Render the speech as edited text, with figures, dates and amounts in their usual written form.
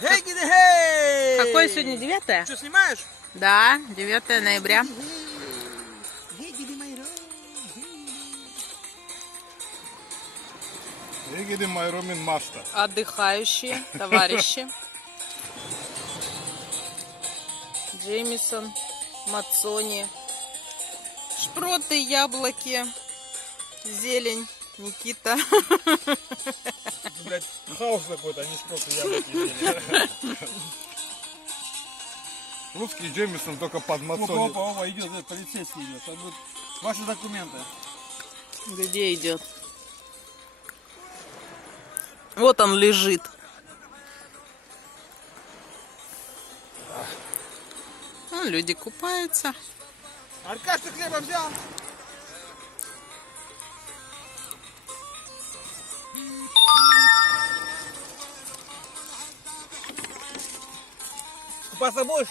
Какое сегодня, 9? Что, снимаешь? Да, 9 ноября. Отдыхающие товарищи. Джеймисон, Мацони, шпроты, яблоки, зелень, Никита. Блять, хаос какой-то, а не просто яблоки. Русский Джеймисон только под Мацони. Опа, идет, полицейский идет. Ваши документы. Где идет? Вот он лежит. Вон люди купаются. Аркаш, ты хлеба взял? Купаться будешь?